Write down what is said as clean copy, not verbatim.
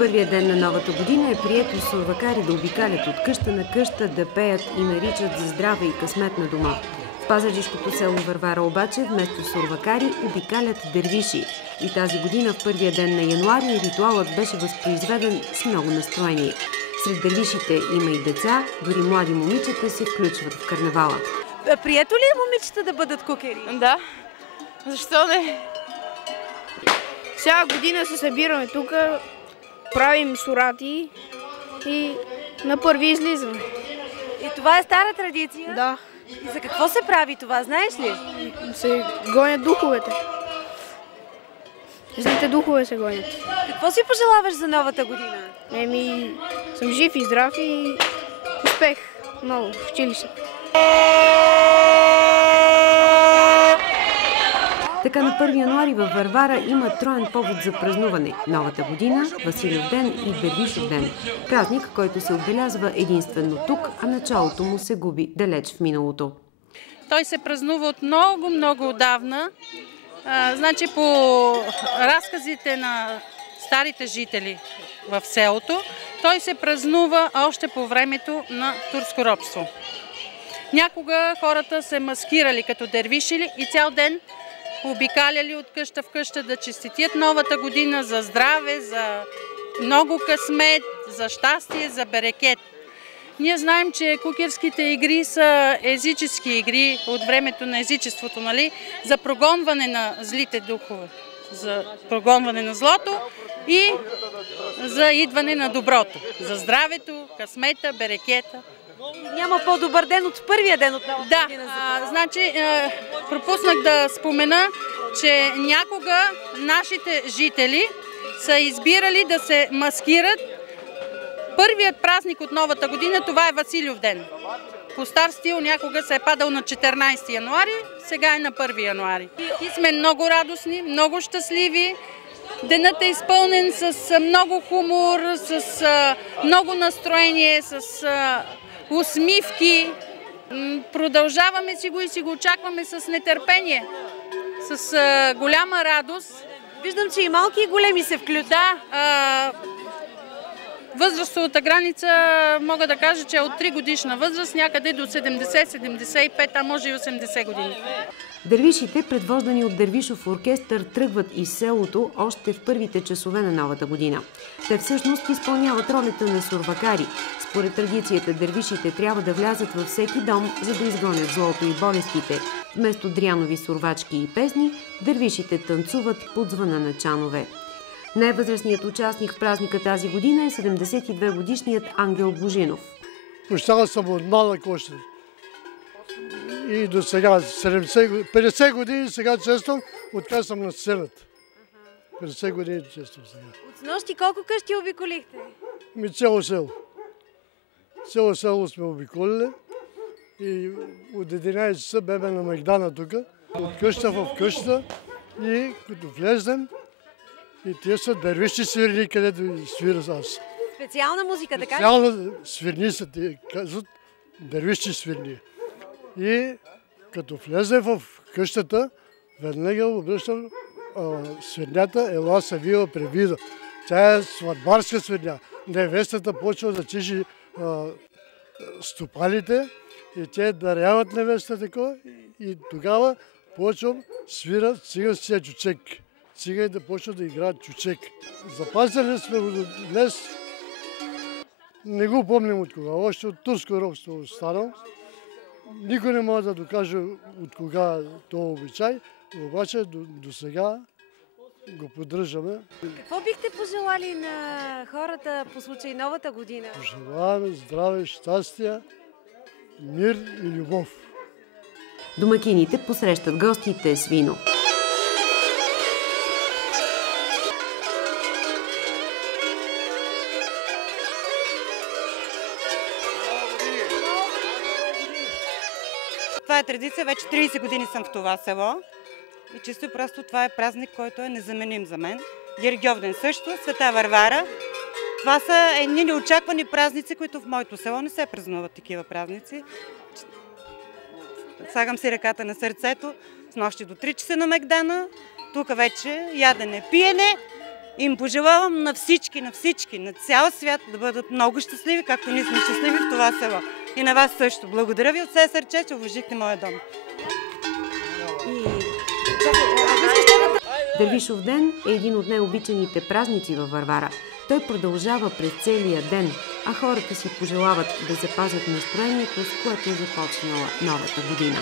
първия ден на новата година е прието сурвакари да обикалят от къща на къща, да пеят и наричат за здраве и късмет на дома. В пазарджишкото село Варвара обаче вместо сурвакари обикалят дервиши. И тази година в първия ден на януари ритуалът беше възпроизведен с много настроение. Сред дервишите има и деца, дори млади момичета се включват в карнавала. Прието ли е момичета да бъдат кукери? Да. Защо не? Всяка година се събираме тук, правим сурати и на първи излизаме. И това е стара традиция? Да. И за какво се прави това, знаеш ли? Се гонят духовете. Злите духове се гонят. Какво си пожелаваш за новата година? Съм жив и здрав и успех много в училището. Така на 1 януари във Варвара има троен повод за празнуване – Новата година, Василев ден и Дервишов ден. Празник, който се отбелязва единствено тук, а началото му се губи далеч в миналото. Той се празнува от много отдавна. Значи по разказите на старите жители в селото, той се празнува още по времето на турско робство. Някога хората се маскирали като дервишили и цял ден обикаляли от къща в къща да честитят новата година за здраве, за много късмет, за щастие, за берекет. Ние знаем, че кукерските игри са езически игри от времето на езичеството, нали? За прогонване на злите духове, за прогонване на злото и за идване на доброто, за здравето, късмета, берекета. Няма по-добър ден от първия ден от новата година. Да, значи пропуснах да спомена, че някога нашите жители са избирали да се маскират. Първият празник от новата година, това е Василев ден. По стар стил някога се е падал на 14 януари, сега е на 1 януари. И сме много радостни, много щастливи. Денът е изпълнен с много хумор, с много настроение, с усмивки. Продължаваме си го и си го очакваме с нетърпение, с голяма радост. Виждам, че и малки и големи се включват. Да, възрастовата граница мога да кажа, че е от 3 годишна възраст, някъде до 70-75, а може и 80 години. Дервишите, предвождани от Дервишов оркестър, тръгват из селото още в първите часове на новата година. Те всъщност изпълняват ролята на сурвакари. Според традицията, дервишите трябва да влязат във всеки дом, за да изгонят злото и болестите. Вместо дрянови сурвачки и песни, дервишите танцуват под звъна на чанове. Най-възрастният участник в празника тази година е 72-годишният Ангел Божинов. Пощава съм от малък още. И до сега, 50 години сега чествам, откъде съм на сцената. 50 години чествам сега. От снощи колко къщи обиколихте? Цяло село. Цяло село сме обиколили и от 11 часа беме на Мегдана тук. От къща в къща и като влезем, и те са дървищи свирни, където свира аз. Специална музика, така ли? Специална свирни са, те казват дървищи свирни. И като влезе в къщата, веднага обръщам свирнята, ела се вива превида. Тя е сватбарска свирня. Невестата почва да чеши стопалите и те даряват невестата такова и тогава почвам свират циганския чучек. Цигани да почват да играят чучек. Запазили сме го днес. Не го помним от кога. Още от турско робство останал. Никой не може да докаже от кога този обичай, обаче до сега го поддържаме. Какво бихте пожелали на хората по случай новата година? Пожелаваме здраве, щастие, мир и любов. Домакините посрещат гостите с вино. Това е традиция, вече 30 години съм в това село и чисто просто това е празник, който е незаменим за мен. Гергьовден също, Света Варвара. Това са едни неочаквани празници, които в моето село не се празнуват такива празници. Слагам си ръката на сърцето, с нощи до 3 часа на Мегдана, тук вече ядене, пиене И им пожелавам на всички, на цял свят да бъдат много щастливи, както ние сме щастливи в това село. И на вас също. Благодаря ви от все сърце, че уважихте моя дом. Дервишов ден е един от най-обичаните празници във Варвара. Той продължава през целия ден, а хората си пожелават да запазят настроението, с което е започнала новата година.